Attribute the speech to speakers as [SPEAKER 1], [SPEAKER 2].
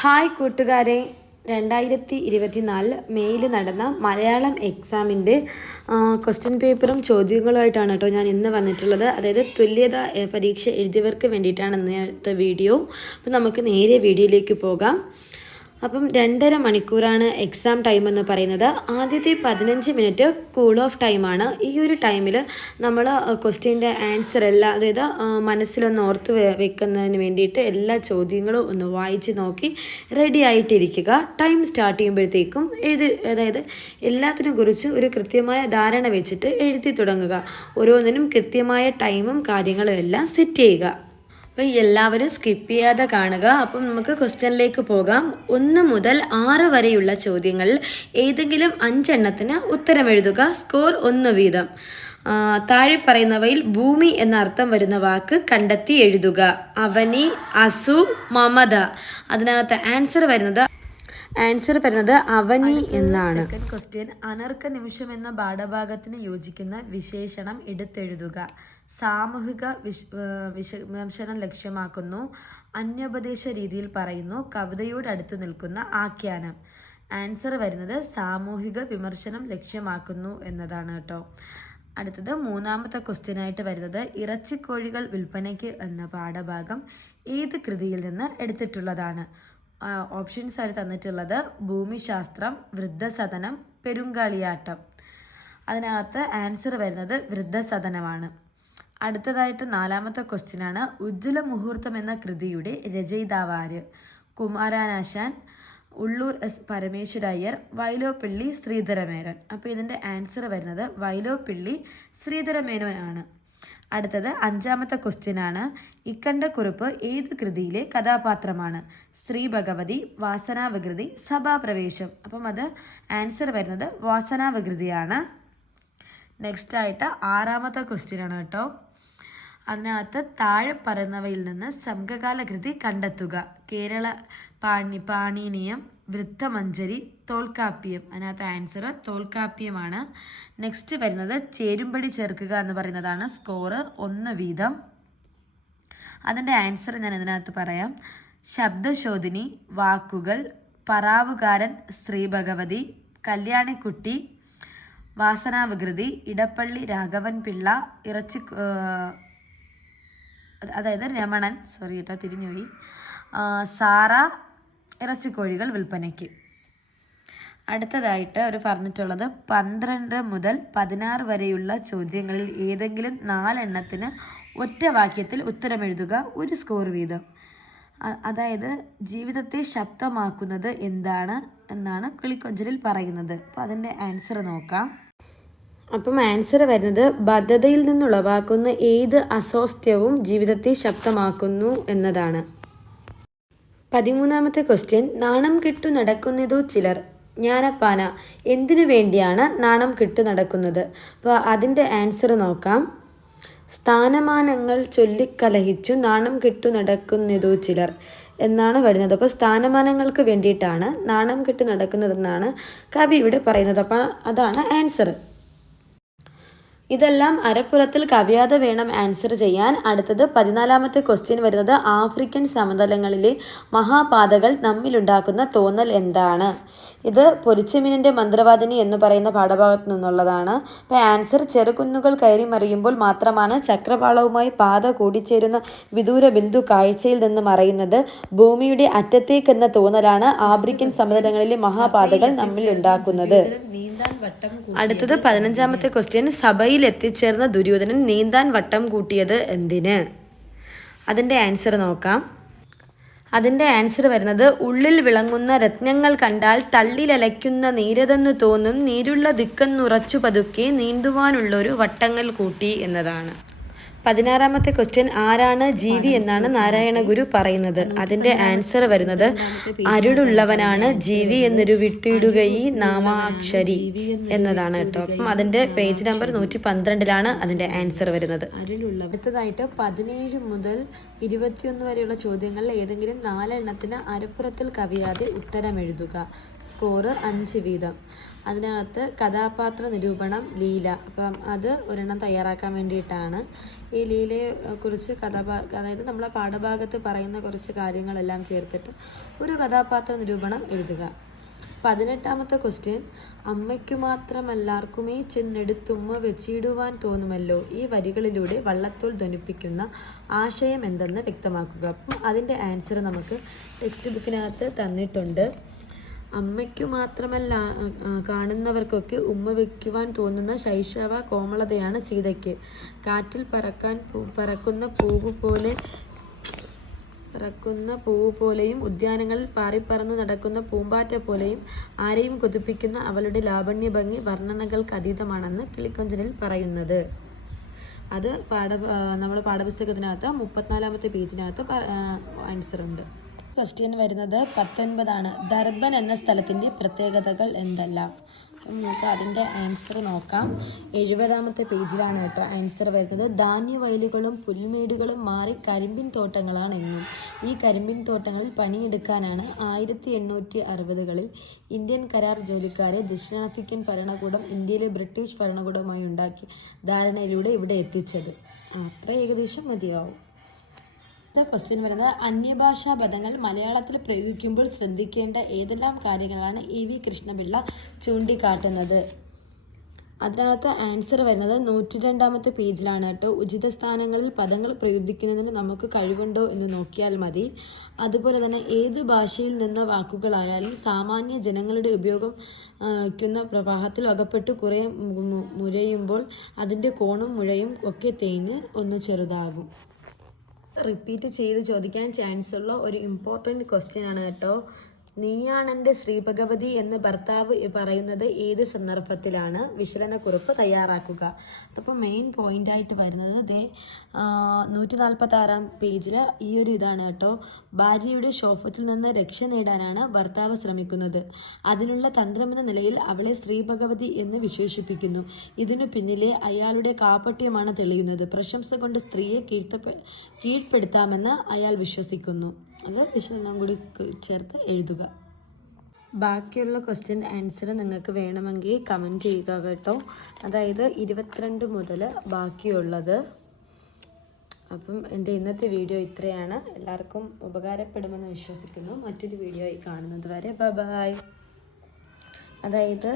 [SPEAKER 1] Hi കൂട്ടുകാരെ. രണ്ടായിരത്തി ഇരുപത്തിനാല് മെയ്യിൽ നടന്ന മലയാളം എക്സാമിന്റെ ക്വസ്റ്റ്യൻ പേപ്പറും ചോദ്യങ്ങളുമായിട്ടാണ് കേട്ടോ ഞാൻ ഇന്ന് വന്നിട്ടുള്ളത്. അതായത് തുല്യത പരീക്ഷ എഴുതിയവർക്ക് വേണ്ടിയിട്ടാണ് ഇന്നത്തെ വീഡിയോ. അപ്പോൾ നമുക്ക് നേരെ വീഡിയോയിലേക്ക് പോകാം. അപ്പം രണ്ടര മണിക്കൂറാണ് എക്സാം ടൈം എന്ന് പറയുന്നത്. ആദ്യത്തെ പതിനഞ്ച് മിനിറ്റ് കൂൾ ഓഫ് ടൈമാണ് ഈ ഒരു ടൈമിൽ നമ്മൾ ക്വസ്റ്റ്യന്റെ ആൻസർ എല്ലാം അതായത് മനസ്സിലൊന്ന് ഓർത്ത് വെക്കുന്നതിന് വേണ്ടിയിട്ട് എല്ലാ ചോദ്യങ്ങളും ഒന്ന് വായിച്ച് നോക്കി റെഡി ആയിട്ടിരിക്കുക. ടൈം സ്റ്റാർട്ട് ചെയ്യുമ്പോഴത്തേക്കും എഴുതി അതായത് എല്ലാത്തിനെ കുറിച്ച് ഒരു കൃത്യമായ ധാരണ വെച്ചിട്ട് എഴുതി തുടങ്ങുക. ഓരോന്നിനും കൃത്യമായ ടൈമും കാര്യങ്ങളും എല്ലാം സെറ്റ് ചെയ്യുക. അപ്പോൾ എല്ലാവരും സ്കിപ്പ് ചെയ്യാതെ കാണുക. അപ്പം നമുക്ക് ക്വസ്റ്റ്യനിലേക്ക് പോകാം. ഒന്ന് മുതൽ ആറ് വരെയുള്ള ചോദ്യങ്ങൾ. ഏതെങ്കിലും അഞ്ചെണ്ണത്തിന് ഉത്തരം എഴുതുക. സ്കോർ ഒന്ന് വീതം. താഴെ പറയുന്നവയിൽ ഭൂമി എന്ന അർത്ഥം വരുന്ന വാക്ക് കണ്ടെത്തി എഴുതുക. അവനി അസു മമത. അതിനകത്ത് ആൻസർ വരുന്നത് ആൻസർ വരുന്നത് അവനി എന്നാണ്. ക്വസ്റ്റ്യൻ അനർക്ക നിമിഷം എന്ന പാഠഭാഗത്തിന് യോജിക്കുന്ന വിശേഷണം എടുത്തെഴുതുക. സാമൂഹിക വിശ് വിമർശനം ലക്ഷ്യമാക്കുന്നു. അന്യോപദേശ രീതിയിൽ പറയുന്നു. കവിതയോട് അടുത്തു നിൽക്കുന്ന ആഖ്യാനം. ആൻസർ വരുന്നത് സാമൂഹിക വിമർശനം ലക്ഷ്യമാക്കുന്നു എന്നതാണ് കേട്ടോ. അടുത്തത് മൂന്നാമത്തെ ക്വസ്റ്റ്യനായിട്ട് വരുന്നത് ഇറച്ചിക്കോഴികൾ വിൽപ്പനയ്ക്ക് എന്ന പാഠഭാഗം ഏത് കൃതിയിൽ നിന്ന് എടുത്തിട്ടുള്ളതാണ്? ഓപ്ഷൻസ് ആയി തന്നിട്ടുള്ളത് ഭൂമിശാസ്ത്രം വൃദ്ധസദനം പെരുങ്കാളിയാട്ടം. അതിനകത്ത് ആൻസർ വരുന്നത് വൃദ്ധസദനമാണ്. അടുത്തതായിട്ട് നാലാമത്തെ ക്വസ്റ്റ്യനാണ് ഉജ്ജ്വല മുഹൂർത്തം എന്ന കൃതിയുടെ രചയിതാവാര്. കുമാരാനാശാൻ ഉള്ളൂർ എസ് പരമേശ്വരയ്യർ വൈലോപ്പിള്ളി ശ്രീധരമേനോൻ. അപ്പോൾ ഇതിന്റെ ആൻസർ വരുന്നത് വൈലോപ്പിള്ളി ശ്രീധരമേനോനാണ് അടുത്തത് അഞ്ചാമത്തെ ക്വസ്റ്റ്യനാണ് ഇക്കണ്ട കുറിപ്പ് ഏത് കൃതിയിലെ കഥാപാത്രമാണ്? ശ്രീ ഭഗവതി വാസനാവികൃതി സഭാപ്രവേശം. അപ്പം അത് ആൻസർ വരുന്നത് വാസനാവികൃതിയാണ്. നെക്സ്റ്റ് ആയിട്ട് ആറാമത്തെ ക്വസ്റ്റ്യൻ ആണ് കേട്ടോ. അതിനകത്ത് താഴെ പറയുന്നവയിൽ നിന്ന് സംഘകാല കൃതി കണ്ടെത്തുക. കേരള പാണി പാണീനിയം വൃത്തമഞ്ചരി തോൽക്കാപ്യം അതിനകത്ത് ആൻസർ തോൽക്കാപ്യമാണ് നെക്സ്റ്റ് വരുന്നത് ചേരുംപടി ചേർക്കുക എന്ന് പറയുന്നതാണ് സ്കോറ് ഒന്ന് വീതം. അതിന്റെ ആൻസർ ഞാൻ ഇതിനകത്ത് പറയാം. ശബ്ദശോധിനി വാക്കുകൾ പറാവുകാരൻ ശ്രീഭഗവതി കല്യാണിക്കുട്ടി വാസനാവികൃതി ഇടപ്പള്ളി രാഘവൻ പിള്ള ഇറച്ചി അതായത് രമണൻ സോറി കേട്ടോ തിരിഞ്ഞുപോയി. സാറ ഇറച്ചിക്കോഴികൾ വിൽപ്പനയ്ക്ക്. അടുത്തതായിട്ട് അവർ പറഞ്ഞിട്ടുള്ളത് പന്ത്രണ്ട് മുതൽ പതിനാറ് വരെയുള്ള ചോദ്യങ്ങളിൽ ഏതെങ്കിലും നാലെണ്ണത്തിന് ഒറ്റ വാക്യത്തിൽ ഉത്തരമെഴുതുക ഒരു സ്കോർ വീതം. അതായത് ജീവിതത്തെ ശബ്ദമാക്കുന്നത് എന്താണ് എന്നാണ് കിളിക്കൊഞ്ചലിൽ പറയുന്നത്. അപ്പോൾ അതിന്റെ ആൻസർ നോക്കാം. അപ്പം ആൻസർ വരുന്നത് ബദ്ധതയിൽ നിന്നുളവാക്കുന്ന ഏത് അസ്വാസ്ഥ്യവും ജീവിതത്തെ ശക്തമാക്കുന്നു എന്നതാണ്. പതിമൂന്നാമത്തെ ക്വസ്റ്റ്യൻ നാണം കെട്ടു നടക്കുന്നതോ ചിലർ? ജ്ഞാനപ്പാന എന്തിനു വേണ്ടിയാണ് നാണം കെട്ടു നടക്കുന്നത്? അപ്പോൾ അതിന്റെ ആൻസർ നോക്കാം. സ്ഥാനമാനങ്ങൾ ചൊല്ലിക്കലഹിച്ചു നാണം കെട്ടു നടക്കുന്നതോ ചിലർ എന്നാണ് വരുന്നത്. അപ്പോൾ സ്ഥാനമാനങ്ങൾക്ക് വേണ്ടിയിട്ടാണ് നാണം കെട്ടു നടക്കുന്നതെന്നാണ് കവി ഇവിടെ പറയുന്നത്. അപ്പോൾ അതാണ് ആൻസർ ഇതെല്ലാം അരപ്പുറത്തിൽ കവിയാതെ വേണം ആൻസർ ചെയ്യാൻ. അടുത്തത് പതിനാലാമത്തെ ക്വസ്റ്റ്യൻ വരുന്നത് ആഫ്രിക്കൻ സമതലങ്ങളിലെ മഹാപാതകൾ നമ്മിലുണ്ടാക്കുന്ന തോന്നൽ എന്താണ്? ഇത് പൊരിച്ചമീനിന്റെ മന്ത്രവാദിനി എന്ന് പറയുന്ന പാഠഭാഗത്തു നിന്നുള്ളതാണ്. അപ്പോൾ ആൻസർ ചെറുകുന്നുകൾ കയറി മറിയുമ്പോൾ മാത്രമാണ് ചക്രവാളവുമായി പാത കൂടിച്ചേരുന്ന വിദൂര ബിന്ദു കാഴ്ചയിൽ നിന്ന് മറയുന്നത്. ഭൂമിയുടെ അറ്റത്തേക്കെന്ന തോന്നലാണ് ആഫ്രിക്കൻ സമതലങ്ങളിലെ മഹാപാതകൾ നമ്മിൽ ഉണ്ടാക്കുന്നത്. അടുത്തത് പതിനഞ്ചാമത്തെ ക്വസ്റ്റ്യൻ സഭയിൽ എത്തിച്ചേർന്ന ദുര്യോധനൻ നീന്താൻ വട്ടം കൂട്ടിയത് എന്തിന്? അതിന്റെ ആൻസർ നോക്കാം. അതിന്റെ ആൻസർ വരുന്നത് ഉള്ളിൽ വിളങ്ങുന്ന രത്നങ്ങൾ കണ്ടാൽ തള്ളിലലയ്ക്കുന്ന നീരതെന്ന് തോന്നും നീരുള്ള ദിക്കെന്നുറച്ചു പതുക്കെ നീന്തുവാനുള്ളൊരു വട്ടങ്ങൾ കൂട്ടി എന്നതാണ്. പതിനാറാമത്തെ ക്വസ്റ്റ്യൻ ആരാണ് ജീവി എന്നാണ് നാരായണ ഗുരു പറയുന്നത്. അതിന്റെ ആൻസർ വരുന്നത് അരുളുള്ളവനാണ് ജീവി എന്നൊരു വിട്ടിടുകയി നാമാക്ഷരി എന്നതാണ് കേട്ടോ. അപ്പം അതിന്റെ പേജ് നമ്പർ നൂറ്റി പന്ത്രണ്ടിലാണ് അതിന്റെ ആൻസർ വരുന്നത്. അരുളുള്ള അടുത്തതായിട്ട് പതിനേഴ് മുതൽ ഇരുപത്തിയൊന്ന് വരെയുള്ള ചോദ്യങ്ങളിൽ ഏതെങ്കിലും നാലെണ്ണത്തിന് അരപ്പുറത്തിൽ കവിയാതെ ഉത്തരം എഴുതുക സ്കോറ് അഞ്ച് വീതം. അതിനകത്ത് കഥാപാത്ര നിരൂപണം ലീല. അപ്പം അത് ഒരെണ്ണം തയ്യാറാക്കാൻ വേണ്ടിയിട്ടാണ്. ഈ ലീലയെ കുറിച്ച് കഥാപാ അതായത് നമ്മളെ പാഠഭാഗത്ത് പറയുന്ന കുറച്ച് കാര്യങ്ങളെല്ലാം ചേർത്തിട്ട് ഒരു കഥാപാത്ര നിരൂപണം എഴുതുക. പതിനെട്ടാമത്തെ ക്വസ്റ്റ്യൻ അമ്മയ്ക്കു മാത്രമല്ലാർക്കുമേ ചെന്നെടുത്തുമ്മ വെച്ചിടുവാൻ തോന്നുമല്ലോ? ഈ വരികളിലൂടെ വള്ളത്തോൾ ധ്വനിപ്പിക്കുന്ന ആശയം എന്തെന്ന് വ്യക്തമാക്കുക. അപ്പം അതിന്റെ ആൻസർ നമുക്ക് ടെക്സ്റ്റ് ബുക്കിനകത്ത് തന്നിട്ടുണ്ട്. അമ്മയ്ക്കു മാത്രമല്ല കാണുന്നവർക്കൊക്കെ ഉമ്മ വെക്കുവാൻ തോന്നുന്ന ശൈശവ കോമളതയാണ് സീതയ്ക്ക്. കാറ്റിൽ പറക്കാൻ പറക്കുന്ന പൂവ് പോലെ പറക്കുന്ന പൂവ് പോലെയും ഉദ്യാനങ്ങളിൽ പാറിപ്പറന്നു നടക്കുന്ന പൂമ്പാറ്റ പോലെയും ആരെയും കൊതിപ്പിക്കുന്ന അവളുടെ ലാവണ്യ ഭംഗി വർണനകൾക്ക് അതീതമാണെന്ന് കിളിക്കൊഞ്ചനിൽ പറയുന്നത്. അത് പാഠ നമ്മുടെ പാഠപുസ്തകത്തിനകത്ത് മുപ്പത്തിനാലാമത്തെ പേജിനകത്ത് ആൻസർ ഉണ്ട്. ക്വസ്റ്റ്യൻ വരുന്നത് പത്തൊൻപതാണ്. ദർബൻ എന്ന സ്ഥലത്തിന്റെ പ്രത്യേകതകൾ എന്തെല്ലാം? നമുക്ക് അതിന്റെ ആൻസർ നോക്കാം. എഴുപതാമത്തെ പേജിലാണ് കേട്ടോ ആൻസർ വരുന്നത്. ധാന്യവയലുകളും പുൽമേടുകളും മാറി കരിമ്പിൻ തോട്ടങ്ങളാണ് എങ്ങും ഈ കരിമ്പിൻ തോട്ടങ്ങളിൽ പണിയെടുക്കാനാണ് ആയിരത്തി എണ്ണൂറ്റി അറുപതുകളിൽ ഇന്ത്യൻ കരാർ ജോലിക്കാരെ ദക്ഷിണാഫ്രിക്കൻ ഭരണകൂടം ഇന്ത്യയിലെ ബ്രിട്ടീഷ് ഭരണകൂടവുമായി ഉണ്ടാക്കി ധാരണയിലൂടെ ഇവിടെ എത്തിച്ചത്. അത്ര ഏകദേശം മതിയാവും. അടുത്ത ക്വസ്റ്റ്യൻ വരുന്നത് അന്യഭാഷാ പദങ്ങൾ മലയാളത്തിൽ പ്രയോഗിക്കുമ്പോൾ ശ്രദ്ധിക്കേണ്ട ഏതെല്ലാം കാര്യങ്ങളാണ് ഇ വി കൃഷ്ണപിള്ള ചൂണ്ടിക്കാട്ടുന്നത്? അതിനകത്ത് ആൻസർ വരുന്നത് നൂറ്റി രണ്ടാമത്തെ പേജിലാണ് കേട്ടോ. ഉചിത സ്ഥാനങ്ങളിൽ പദങ്ങൾ പ്രയോഗിക്കുന്നതിന് നമുക്ക് കഴിവുണ്ടോ എന്ന് നോക്കിയാൽ മതി. അതുപോലെ തന്നെ ഏത് ഭാഷയിൽ നിന്ന വാക്കുകളായാലും സാമാന്യ ജനങ്ങളുടെ ഉപയോഗം ക്കുന്ന പ്രവാഹത്തിൽ അകപ്പെട്ട് കുറേ മുരയുമ്പോൾ അതിന്റെ കോണും മുഴയും ഒക്കെ തേഞ്ഞ് ഒന്ന് ചെറുതാകും. റിപ്പീറ്റ് ചെയ്ത് ചോദിക്കാൻ ചാൻസ് ഉള്ള ഒരു ഇമ്പോർട്ടന്റ് ക്വസ്റ്റ്യൻ ആണ് കേട്ടോ. നീയാണെന്റെ ശ്രീഭഗവതി എന്ന് ഭർത്താവ് പറയുന്നത് ഏത് സന്ദർഭത്തിലാണ്? വിശലനക്കുറിപ്പ് തയ്യാറാക്കുക. അപ്പോൾ മെയിൻ പോയിന്റ് ആയിട്ട് വരുന്നത് ദേ നൂറ്റി നാൽപ്പത്തി ആറാം പേജിൽ ഈ ഒരു ഇതാണ് കേട്ടോ. ഭാര്യയുടെ ശോഭത്തിൽ നിന്ന് രക്ഷ നേടാനാണ് ഭർത്താവ് ശ്രമിക്കുന്നത്. അതിനുള്ള തന്ത്രമെന്ന നിലയിൽ അവളെ ശ്രീഭഗവതി എന്ന് വിശേഷിപ്പിക്കുന്നു. ഇതിനു പിന്നിലെ അയാളുടെ കാപട്യമാണ് തെളിയുന്നത്. പ്രശംസ കൊണ്ട് സ്ത്രീയെ കീഴ്ത്തപ്പെ കീഴ്പ്പെടുത്താമെന്ന് അയാൾ വിശ്വസിക്കുന്നു. അത് വിശദം കൂടി ചേർത്ത് എഴുതുക. ബാക്കിയുള്ള ക്വസ്റ്റ്യൻ ആൻസർ നിങ്ങൾക്ക് വേണമെങ്കിൽ കമന്റ് ചെയ്യുക കേട്ടോ. അതായത് ഇരുപത്തിരണ്ട് മുതൽ ബാക്കിയുള്ളത്. അപ്പം എന്റെ ഇന്നത്തെ വീഡിയോ ഇത്രയാണ്. എല്ലാവർക്കും ഉപകാരപ്പെടുമെന്ന് വിശ്വസിക്കുന്നു. മറ്റൊരു വീഡിയോ ആയി കാണുന്നത് വരെ. ബൈ അതായത്